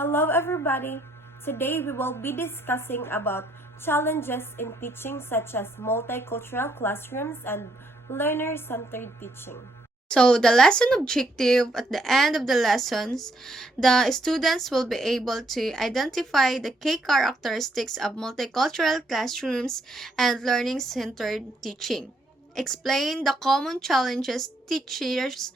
Hello everybody! Today we will be discussing about challenges in teaching such as multicultural classrooms and learner-centered teaching. So, the lesson objective at the end of the lessons, the students will be able to identify the key characteristics of multicultural classrooms and learning centered teaching. Explain the common challenges teachers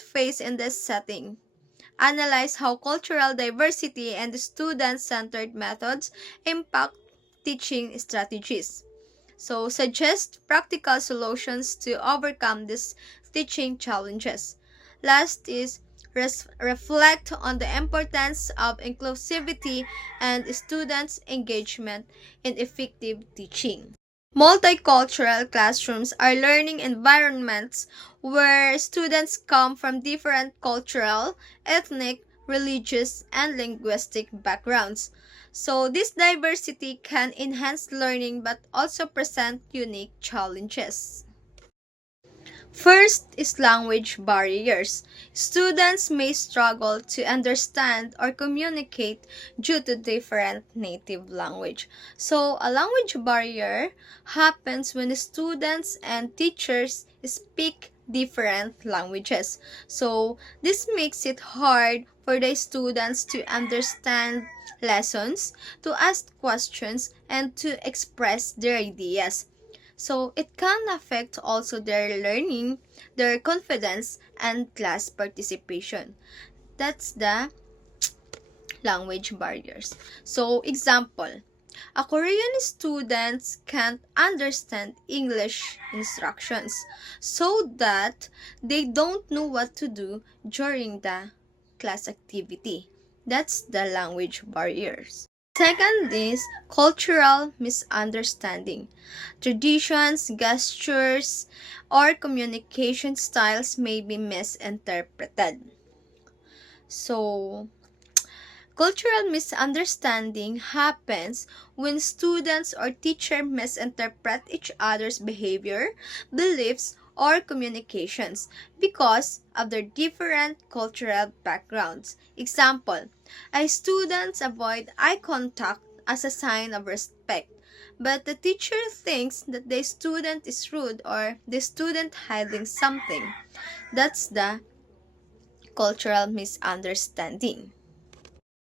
face in this setting. Analyze how cultural diversity and student centered methods impact teaching strategies. So, suggest practical solutions to overcome these teaching challenges. Last is reflect on the importance of inclusivity and students' engagement in effective teaching. Multicultural classrooms are learning environments where students come from different cultural, ethnic, religious, and linguistic backgrounds. So, this diversity can enhance learning but also present unique challenges. First is language barriers. Students may struggle to understand or communicate due to different native language. So, a language barrier happens when students and teachers speak different languages. So, this makes it hard for the students to understand lessons, to ask questions, and to express their ideas. So it can affect also their learning, their confidence, and class participation. That's the language barriers. So example, a Korean students can't understand English instructions so that they don't know what to do during the class activity. That's the language barriers. Second is cultural misunderstanding. Traditions, gestures, or communication styles may be misinterpreted. So, cultural misunderstanding happens when students or teachers misinterpret each other's behavior, beliefs, or communications because of their different cultural backgrounds. Example, a students avoid eye contact as a sign of respect, but the teacher thinks that the student is rude or the student hiding something. That's the cultural misunderstanding.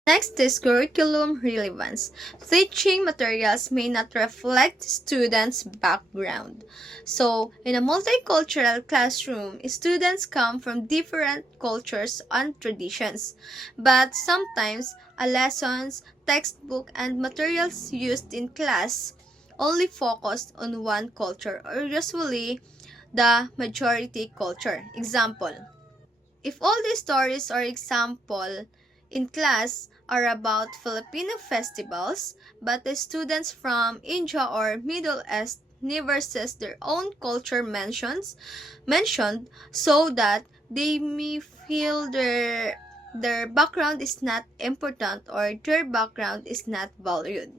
Next is curriculum relevance. Teaching materials may not reflect students' background. So, in a multicultural classroom, students come from different cultures and traditions. But sometimes, a lessons, textbook, and materials used in class only focus on one culture or usually the majority culture. Example, if all the stories or example in class are about Filipino festivals, but the students from India or Middle East never says their own culture mentioned so that they may feel their background is not important or their background is not valued.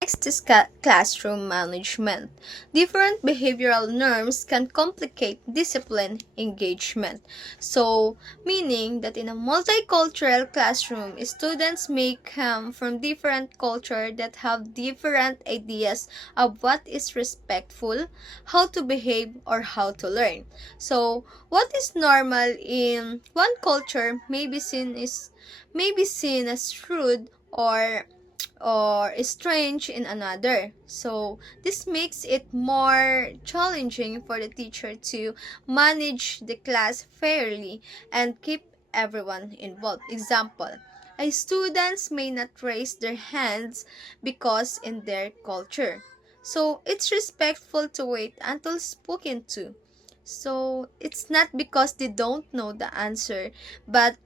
Next is classroom management. Different behavioral norms can complicate discipline engagement. So, meaning that in a multicultural classroom, students may come from different cultures that have different ideas of what is respectful, how to behave, or how to learn. So, what is normal in one culture may be seen as rude or strange in another. So, this makes it more challenging for the teacher to manage the class fairly and keep everyone involved. Example, a students may not raise their hands because in their culture. So, it's respectful to wait until spoken to. So, it's not because they don't know the answer, but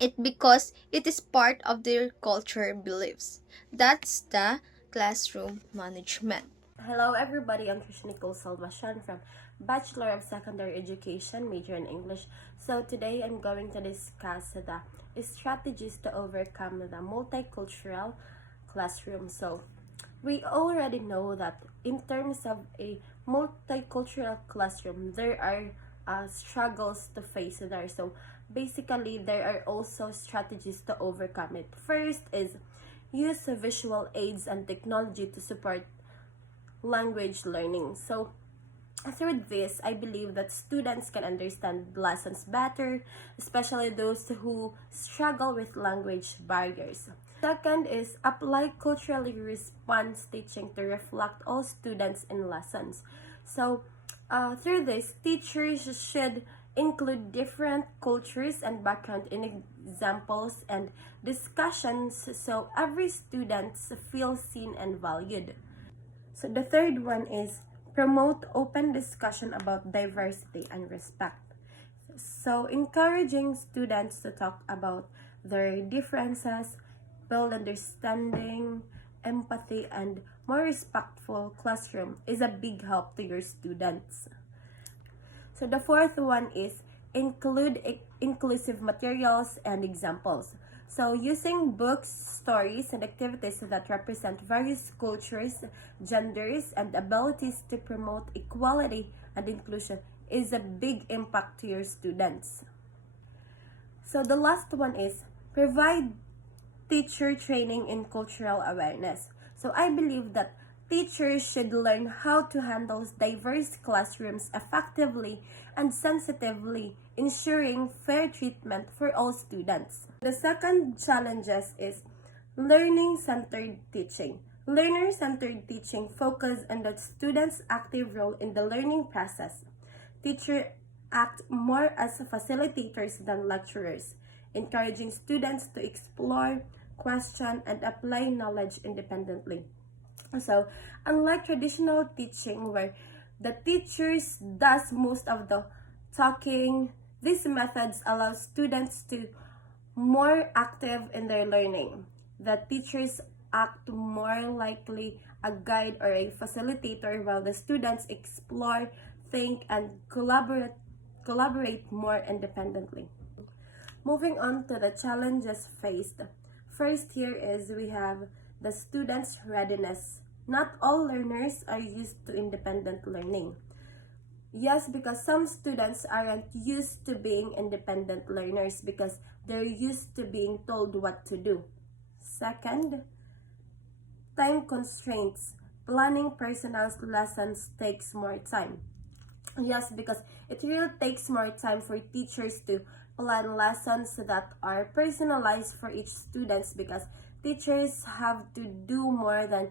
it because it is part of their culture beliefs. That's the classroom management. Hello everybody, I'm Trish Nicole Salvashan from Bachelor of Secondary Education, major in English. So today I'm going to discuss the strategies to overcome the multicultural classroom. So we already know that in terms of a multicultural classroom, there are struggles to face there. So basically there are also strategies to overcome it. First is use visual aids and technology to support language learning. So through this, I believe that students can understand lessons better, especially those who struggle with language barriers. Second is apply culturally response teaching to reflect all students in lessons. So through this, teachers should include different cultures and background in examples and discussions so every student feels seen and valued. So the third one is promote open discussion about diversity and respect. So encouraging students to talk about their differences, build understanding, empathy, and more respectful classroom is a big help to your students. So the fourth one is include inclusive materials and examples. So using books, stories, and activities that represent various cultures, genders, and abilities to promote equality and inclusion is a big impact to your students. So the last one is provide teacher training in cultural awareness. So I believe that teachers should learn how to handle diverse classrooms effectively and sensitively, ensuring fair treatment for all students. The second challenges is learning-centered teaching. Learner-centered teaching focuses on the student's active role in the learning process. Teachers act more as facilitators than lecturers, encouraging students to explore, question, and apply knowledge independently. So, unlike traditional teaching where the teachers does most of the talking, these methods allow students to more active in their learning. The teachers act more likely a guide or a facilitator while the students explore, think, and collaborate more independently. Moving on to the challenges faced. First here is we have the students' readiness. Not all learners are used to independent learning. Yes, because some students aren't used to being independent learners because they're used to being told what to do. Second, time constraints. Planning personalized lessons takes more time. Yes, because it really takes more time for teachers to plan lessons that are personalized for each student because teachers have to do more than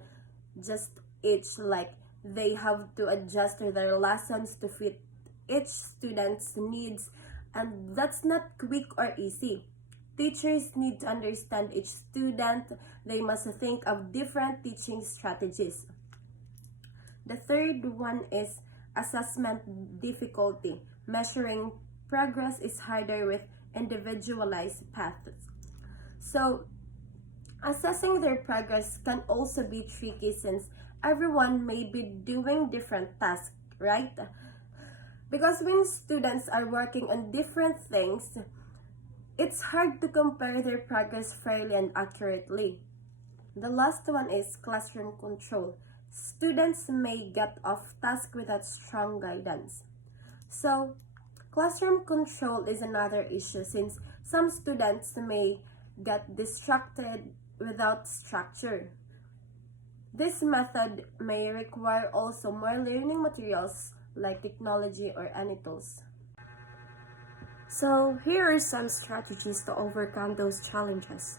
just each, like they have to adjust their lessons to fit each student's needs, and that's not quick or easy. Teachers need to understand each student. They must think of different teaching strategies. The third one is assessment difficulty. Measuring progress is harder with individualized paths. So, assessing their progress can also be tricky since everyone may be doing different tasks, right? Because when students are working on different things, it's hard to compare their progress fairly and accurately. The last one is classroom control. Students may get off task without strong guidance. So, classroom control is another issue since some students may get distracted without structure. This method may require also more learning materials like technology or any tools. So, here are some strategies to overcome those challenges.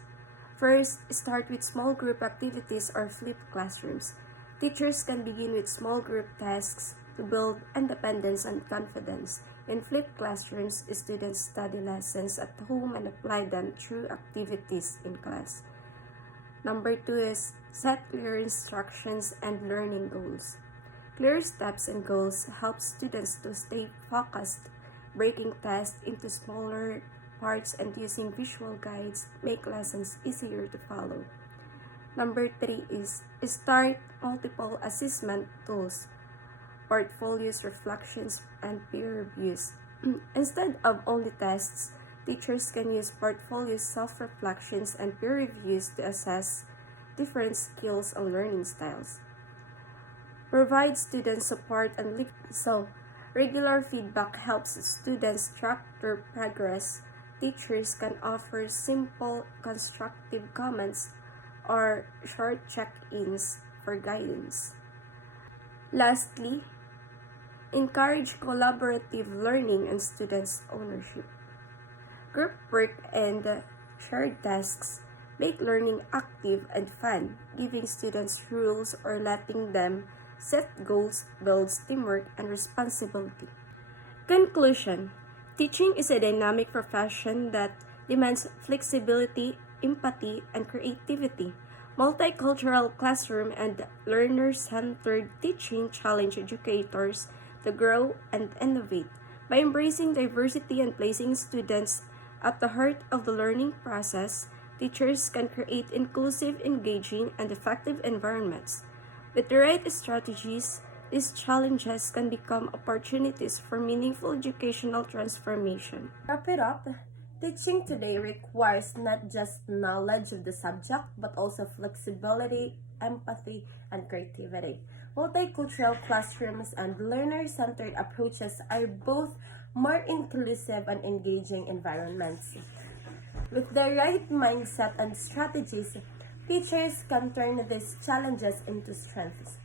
First, start with small group activities or flipped classrooms. Teachers can begin with small group tasks to build independence and confidence. In flipped classrooms, students study lessons at home and apply them through activities in class. Number 2 is set clear instructions and learning goals. Clear steps and goals help students to stay focused. Breaking tasks into smaller parts and using visual guides make lessons easier to follow. Number 3 is start multiple assessment tools, portfolios, reflections, and peer reviews. Instead of only tests, teachers can use portfolios, self-reflections, and peer reviews to assess different skills and learning styles. Provide student support and regular feedback helps students track their progress teachers can offer simple, constructive comments or short check-ins for guidance. Lastly, encourage collaborative learning and students' ownership. Group work and shared tasks make learning active and fun. Giving students rules or letting them set goals builds teamwork and responsibility. Conclusion: teaching is a dynamic profession that demands flexibility, empathy, and creativity. Multicultural classroom and learner-centered teaching challenge educators to grow and innovate. By embracing diversity and placing students at the heart of the learning process, teachers can create inclusive, engaging, and effective environments. With the right strategies, these challenges can become opportunities for meaningful educational transformation. Wrap it up. Teaching today requires not just knowledge of the subject, but also flexibility, empathy, and creativity. Multicultural classrooms and learner-centered approaches are both more inclusive and engaging environments. With the right mindset and strategies, teachers can turn these challenges into strengths.